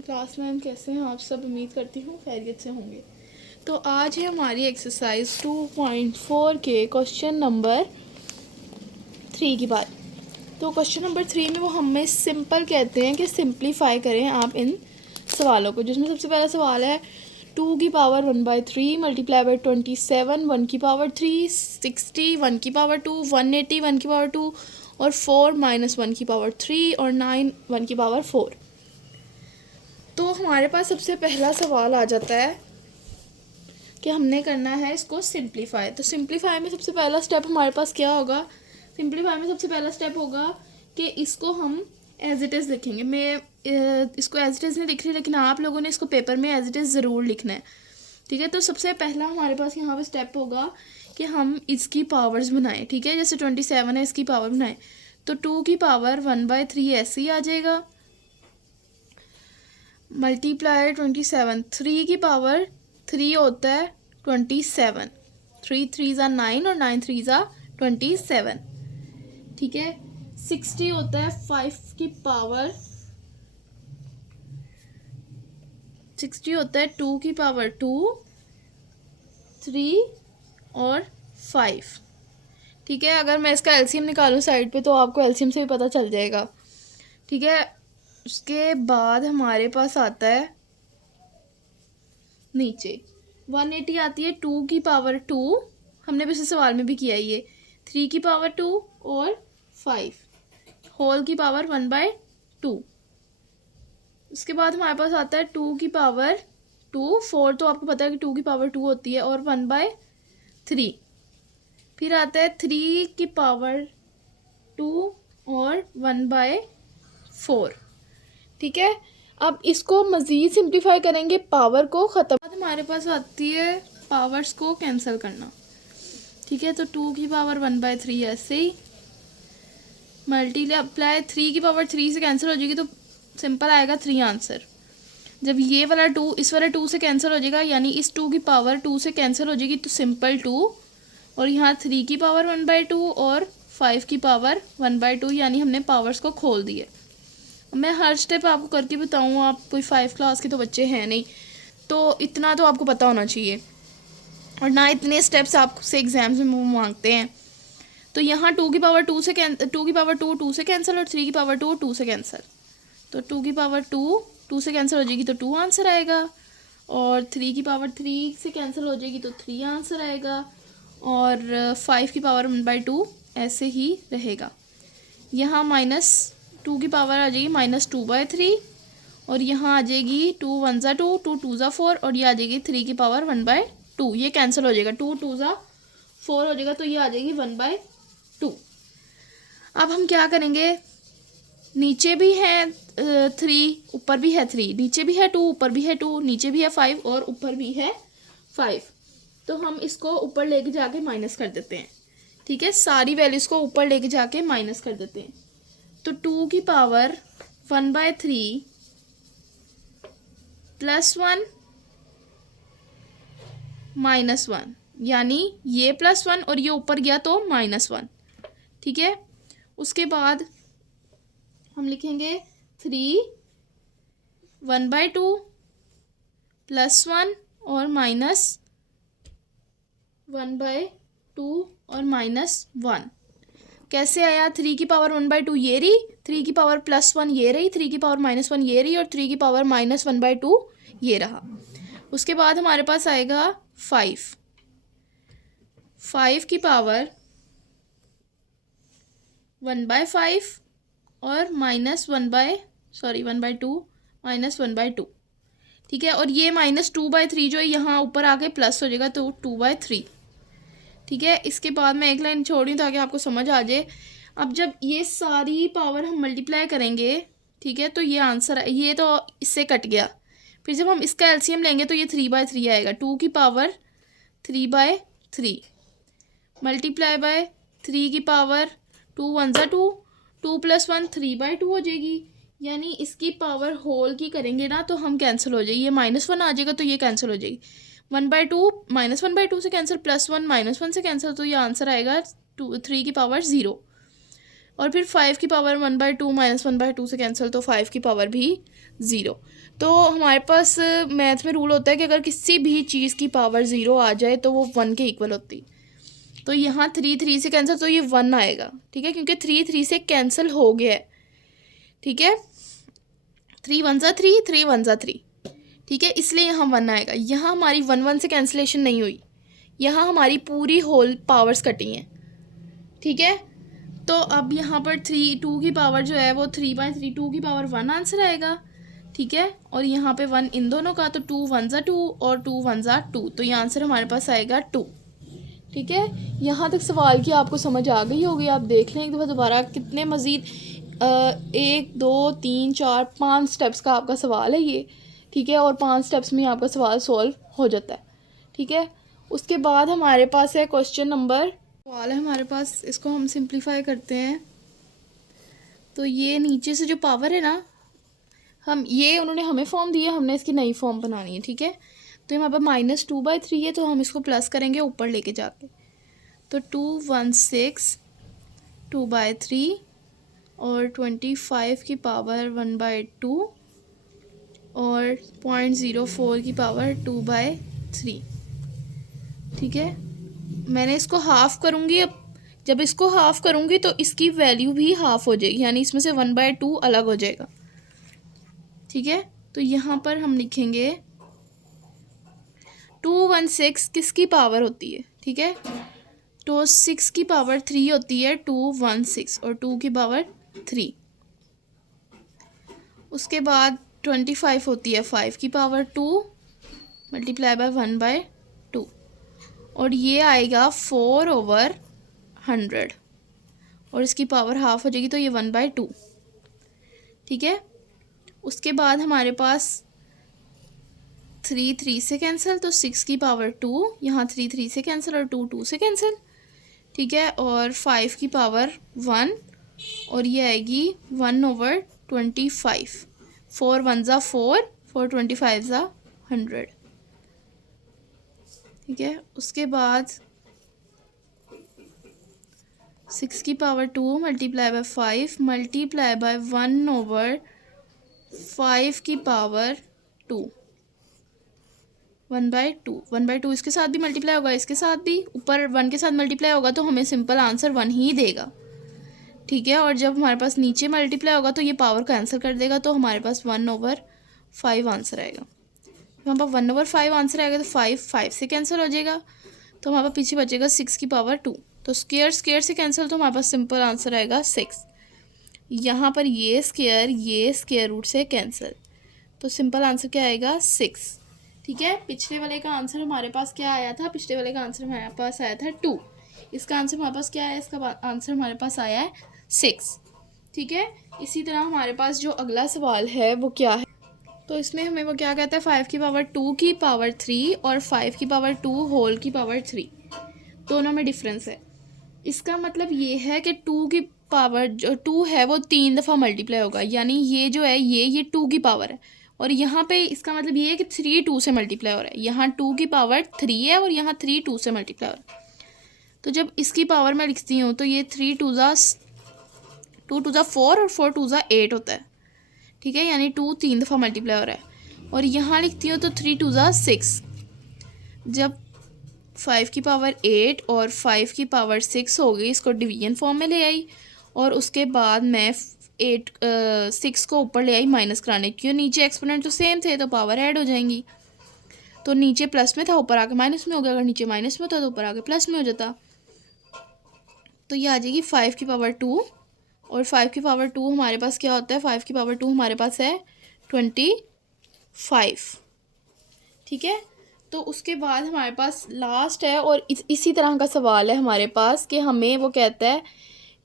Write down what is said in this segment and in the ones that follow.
Class ma'am कैसे हैं आप सब? उम्मीद करती हूँ खैरियत से होंगे। तो आज है हमारी एक्सरसाइज 2.4 के क्वेश्चन नंबर 3 की बात। तो क्वेश्चन नंबर 3 में वो हमें सिंपल कहते हैं कि सिंप्लीफाई करें आप इन सवालों को, जिसमें सबसे पहला सवाल है 2 की पावर 1/3 मल्टीप्लाई बाई 27 1 की पावर 3 60 1 की पावर 2 180 1 की पावर 2 और 4 माइनस 1 की पावर 3 और 9 1 की पावर 4। तो हमारे पास सबसे पहला सवाल आ जाता है कि हमने करना है इसको सिंप्लीफाई। तो सिंप्लीफाई में सबसे पहला स्टेप हमारे पास क्या होगा? सिंप्लीफाई में सबसे पहला स्टेप होगा कि इसको हम एज इट इज़ लिखेंगे। मैं इसको एज इट इज़ नहीं लिख रही, लेकिन आप लोगों ने इसको पेपर में एज इट इज़ ज़रूर लिखना है, ठीक है। तो सबसे पहला हमारे पास यहाँ पे स्टेप होगा कि हम इसकी पावर्स बनाएं, ठीक है। जैसे 27 है, इसकी पावर बनाएं तो 2 की पावर 1/3 ऐसे ही आ जाएगा, मल्टीप्लाई 27 3 की पावर 3 होता है 27, 3 3 ज़ा 9 और 9 3 ज़ा 27, ठीक है। 60 होता है 5 की पावर 60 होता है 2 की पावर 2 3 और 5, ठीक है। अगर मैं इसका एलसीएम निकालूं साइड पे तो आपको एलसीएम से भी पता चल जाएगा, ठीक है। उसके बाद हमारे पास आता है नीचे 180 आती है 2 की पावर 2, हमने पिछले सवाल में भी किया ये 3 की पावर 2 और 5 होल की पावर 1/2। उसके बाद हमारे पास आता है 2 की पावर 2 4, तो आपको पता है कि 2 की पावर 2 होती है और 1/3। फिर आता है 3 की पावर 2 और 1/4, ठीक है। अब इसको मज़ीद सिंप्लीफाई करेंगे, पावर को ख़त्म। बाद हमारे पास आती है पावर्स को कैंसिल करना, ठीक है। तो 2 की पावर 1/3 ऐसे ही मल्टीप्लाई 3 की पावर 3 से कैंसिल हो जाएगी तो सिंपल आएगा 3 आंसर। जब ये वाला 2 इस वाला 2 से कैंसिल हो जाएगा, यानी इस 2 की पावर 2 से कैंसिल हो जाएगी तो सिंपल 2, और यहाँ 3 की पावर 1/2 और 5 की पावर 1/2, यानी हमने पावर्स को खोल दिए। मैं हर स्टेप आपको करके बताऊँ, आप कोई 5 क्लास के तो बच्चे हैं नहीं, तो इतना तो आपको पता होना चाहिए, और ना इतने स्टेप्स आपसे एग्जाम्स में मांगते हैं। तो यहाँ 2 की पावर 2 से 2 की पावर 2 से कैंसिल और 3 की पावर 2 से कैंसिल, तो 2 की पावर 2 से कैंसिल हो जाएगी तो 2 आंसर आएगा, और 3 की पावर 3 से कैंसिल हो जाएगी तो 3 आंसर आएगा, और 5 की पावर 1/2 ऐसे ही रहेगा। यहाँ -2 की पावर आ जाएगी -2/3, और यहाँ आ जाएगी 2 1 ज़ा 2 2 2 ज़ा 4, और ये आ जाएगी 3 की पावर 1/2, ये कैंसिल हो जाएगा, 2 2 ज़ा 4 हो जाएगा, तो ये आ जाएगी 1/2। अब हम क्या करेंगे, नीचे भी है 3 ऊपर भी है 3, नीचे भी है 2 ऊपर भी है 2, नीचे भी है 5 और ऊपर भी है 5, तो हम इसको ऊपर लेके जाके माइनस कर देते हैं, ठीक है। सारी वैल्यूज़ को ऊपर लेके जाके माइनस कर देते हैं। तो 2 की पावर 1/3 +1 -1, यानी ये +1 और ये ऊपर गया तो -1, ठीक है। उसके बाद हम लिखेंगे 3 1/2 +1 और -1/2 और -1। कैसे आया? 3 की पावर 1/2 ये रही, 3 की पावर +1 ये रही, 3 की पावर -1 ये रही, और 3 की पावर -1/2 ये रहा। उसके बाद हमारे पास आएगा 5 की पावर 1/5 और -1/2 -1/2, ठीक है। और ये -2/3 जो है यहाँ ऊपर आके प्लस हो जाएगा तो 2/3, ठीक है। इसके बाद मैं एक लाइन छोड़ रही हूँ ताकि आपको समझ आ जाए। अब जब ये सारी पावर हम मल्टीप्लाई करेंगे, ठीक है, तो ये आंसर, ये तो इससे कट गया, फिर जब हम इसका एलसीएम लेंगे तो ये 3/3 आएगा। 2 की पावर 3/3 मल्टीप्लाई बाय 3 की पावर 2 1 ज़ा 2 2 + 1 3/2 हो जाएगी, यानी इसकी पावर होल की करेंगे ना तो हम कैंसिल हो जाएगी, ये -1 आ जाएगा तो ये कैंसिल हो जाएगी, 1/2 -1/2 से कैंसिल, +1 -1 से कैंसिल, तो ये आंसर आएगा 3 की पावर 0। और फिर 5 की पावर 1/2 माइनस 1/2 से कैंसिल, तो 5 की पावर भी 0। तो हमारे पास मैथ में रूल होता है कि अगर किसी भी चीज़ की पावर 0 आ जाए तो वो 1 के इक्वल होती। तो यहाँ 3 से कैंसिल, तो ये 1 आएगा, ठीक है, क्योंकि 3 से कैंसिल हो गया है, ठीक है। 3 1 ज़ा 3, 3 1 ज़ा 3, ठीक है, इसलिए यहाँ 1 आएगा। यहाँ हमारी 1 से कैंसिलेशन नहीं हुई, यहाँ हमारी पूरी होल पावर्स कटी हैं, ठीक है। तो अब यहाँ पर 2 की पावर जो है वो 3/3, 2 की पावर 1 आंसर आएगा, ठीक है। और यहाँ पे 1 इन दोनों का, तो 2 1 ज़ा 2 और 2 1 ज़ा 2, तो ये आंसर हमारे पास आएगा 2, ठीक है। यहाँ तक सवाल की आपको समझ आ गई होगी। आप देख लें एक दफ़ा दोबारा, कितने मज़ीद 1 2 3 4 5 स्टेप्स का आपका सवाल है ये, ठीक है, और 5 स्टेप्स में आपका सवाल सॉल्व हो जाता है, ठीक है। उसके बाद हमारे पास है क्वेश्चन नंबर, सवाल है हमारे पास, इसको हम सिंप्लीफाई करते हैं। तो ये नीचे से जो पावर है ना, हम ये उन्होंने हमें फॉर्म दिया, हमने इसकी नई फॉर्म बनानी है, ठीक है। तो हमारे पास -2/3 है, तो हम इसको प्लस करेंगे ऊपर लेके जाके, तो 216 2/3 और 25 की पावर 1/2 और 0.04 की पावर 2/3, ठीक है। मैंने इसको हाफ़ करूँगी, अब जब इसको हाफ़ करूँगी तो इसकी वैल्यू भी हाफ़ हो जाएगी, यानी इसमें से 1/2 अलग हो जाएगा, ठीक है। तो यहाँ पर हम लिखेंगे 216 किसकी पावर होती है, ठीक है, तो 6 की पावर 3 होती है 216, और 2 की पावर 3। उसके बाद 25 होती है 5 की पावर 2 मल्टीप्लाई बाय 1/2, और ये आएगा 4/100, और इसकी पावर हाफ हो जाएगी, तो ये 1/2, ठीक है। उसके बाद हमारे पास 3 से कैंसिल, तो 6 की पावर 2, यहाँ 3 से कैंसिल और 2 से कैंसिल, ठीक है। और 5 की पावर 1, और ये आएगी 1/25, 4 1 ज़ा 4, 4 25 ज़ा 100, ठीक है। उसके बाद 6 की power 2 multiply by 5 multiply by 1/5 की पावर 2, 1/2, 1/2 इसके साथ भी मल्टीप्लाई होगा, इसके साथ भी, ऊपर 1 के साथ मल्टीप्लाई होगा तो हमें सिंपल आंसर 1 ही देगा, ठीक है। और जब हमारे पास नीचे मल्टीप्लाई होगा तो ये पावर का आंसर कर देगा, तो हमारे पास 1/5 आंसर आएगा। वहाँ पर 1/5 आंसर आएगा, तो 5 से कैंसिल हो जाएगा, तो हमारे पास पीछे बचेगा 6 की पावर 2, तो स्क्वायर से कैंसिल, तो हमारे पास सिंपल आंसर आएगा 6। यहाँ पर ये स्क्वायर रूट से कैंसिल, तो सिंपल आंसर क्या आएगा 6, ठीक है। पिछले वाले का आंसर हमारे पास क्या आया था, पिछले वाले का आंसर हमारे पास आया था 2, इसका आंसर हमारे पास क्या है, इसका आंसर हमारे पास आया है 6, ठीक है। इसी तरह हमारे पास जो अगला सवाल है वो क्या है, तो इसमें हमें वो क्या कहता है, 5 की पावर 2 की पावर 3 और 5 की पावर 2 होल की पावर 3, दोनों में डिफरेंस है। इसका मतलब ये है कि 2 की पावर जो 2 है वो 3 दफ़ा मल्टीप्लाई होगा, यानी ये जो है ये 2 की पावर है, और यहाँ पे इसका मतलब ये है कि 3 2 से मल्टीप्लाई हो रहा है, यहाँ 2 की पावर 3 है और यहाँ 3 2 से मल्टीप्लाई हो रहा है। तो जब इसकी पावर मैं लिखती हूँ तो ये 3 2 ज़ा 4 और 4 2 ज़ा 8 होता है, ठीक है, यानी 2 3 दफ़ा मल्टीप्लाई हो रहा है। और यहाँ लिखती हूँ तो 3 2 ज़ा 6, जब 5 की पावर 8 और 5 की पावर 6 हो गई, इसको डिवीजन फॉर्म में ले आई, और उसके बाद मैं 6 को ऊपर ले आई माइनस कराने, क्यों, नीचे एक्सपोनेंट तो सेम थे तो पावर ऐड हो जाएंगी, तो नीचे प्लस में था ऊपर आके माइनस में हो गया, अगर नीचे माइनस में होता तो ऊपर आके प्लस में हो जाता। तो ये आ जाएगी 5 की पावर 2, और 5 की पावर 2 हमारे पास क्या होता है, 5 की पावर 2 हमारे पास है 25, ठीक है। तो उसके बाद हमारे पास लास्ट है, और इसी तरह का सवाल है हमारे पास कि हमें वो कहता है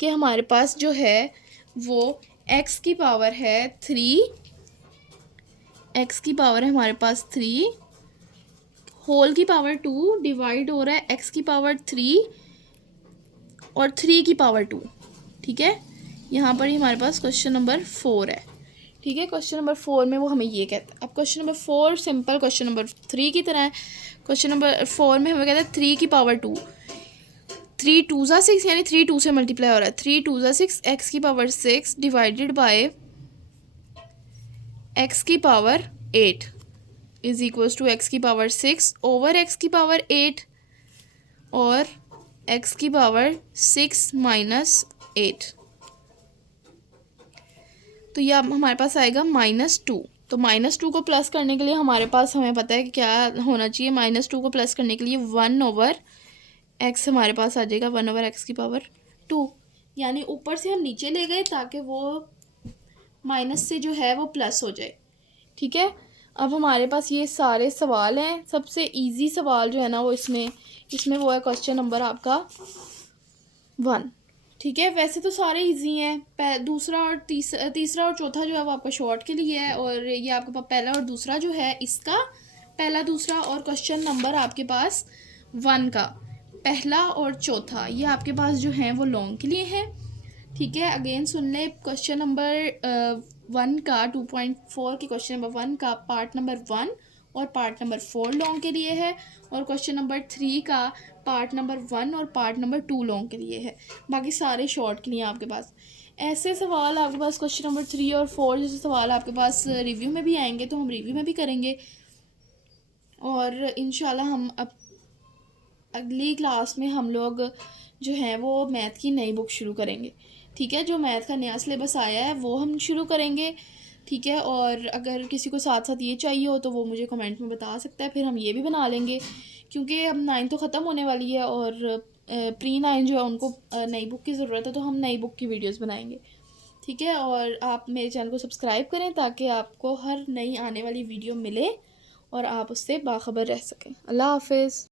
कि हमारे पास जो है वो x की पावर है 3, x की पावर है हमारे पास 3 होल की पावर 2 डिवाइड हो रहा है x की पावर 3 और 3 की पावर 2, ठीक है। यहाँ पर ही हमारे पास क्वेश्चन नंबर 4 है, ठीक है। क्वेश्चन नंबर 4 में वो हमें ये कहता है। अब question number 4 simple question number 3 की तरह है। क्वेश्चन नंबर 4 में हमें कहता है 3 की पावर 2, 3 2 6 यानी 3 2 से मल्टीप्लाई हो रहा है। 3 2 6 एक्स की पावर 6 डिवाइडेड बाय एक्स की power 8 is equals to x की पावर 6 ओवर एक्स की पावर 8 और एक्स की पावर 6 माइनस 8। तो यह हमारे पास आएगा -2। तो -2 को प्लस करने के लिए हमारे पास हमें पता है कि क्या होना चाहिए। -2 को प्लस करने के लिए 1 ओवर एक्स हमारे पास आ जाएगा, 1 ओवर एक्स की पावर 2। यानी ऊपर से हम नीचे ले गए ताकि वो माइनस से जो है वो प्लस हो जाए। ठीक है, अब हमारे पास ये सारे सवाल हैं। सबसे इजी सवाल जो है ना वो इसमें वो है क्वेश्चन नंबर आपका 1। ठीक है, वैसे तो सारे इजी हैं। दूसरा और तीसरा और चौथा जो है वो आपका शॉर्ट के लिए है, और ये आपके पास पहला और दूसरा जो है इसका पहला दूसरा, और क्वेश्चन नंबर आपके पास 1 का पहला और चौथा ये आपके पास जो है वो लॉन्ग के लिए है। ठीक है, अगेन सुन ले, क्वेश्चन नंबर 1 का 2.4 के क्वेश्चन नंबर 1 का पार्ट नंबर 1 और पार्ट नंबर 4 लॉन्ग के लिए है, और क्वेश्चन नंबर 3 का पार्ट नंबर 1 और पार्ट नंबर 2 लॉन्ग के लिए है। बाकी सारे शॉर्ट के लिए आपके पास ऐसे सवाल आपके पास क्वेश्चन नंबर 3 और 4 जैसे सवाल आपके पास रिव्यू में भी आएंगे, तो हम रिव्यू में भी करेंगे। और इंशाल्लाह हम अब अगली क्लास में हम लोग जो है वो मैथ की नई बुक शुरू करेंगे। ठीक है, जो मैथ का नया सिलेबस आया है वो हम शुरू करेंगे। ठीक है, और अगर किसी को साथ साथ ये चाहिए हो तो वो मुझे कमेंट में बता सकता है, फिर हम ये भी बना लेंगे। क्योंकि अब 9 तो ख़त्म होने वाली है और प्री 9 जो है उनको नई बुक की ज़रूरत है, तो हम नई बुक की वीडियोस बनाएंगे। ठीक है, और आप मेरे चैनल को सब्सक्राइब करें ताकि आपको हर नई आने वाली वीडियो मिले और आप उससे बाखबर रह सकें। अल्लाह हाफिज़।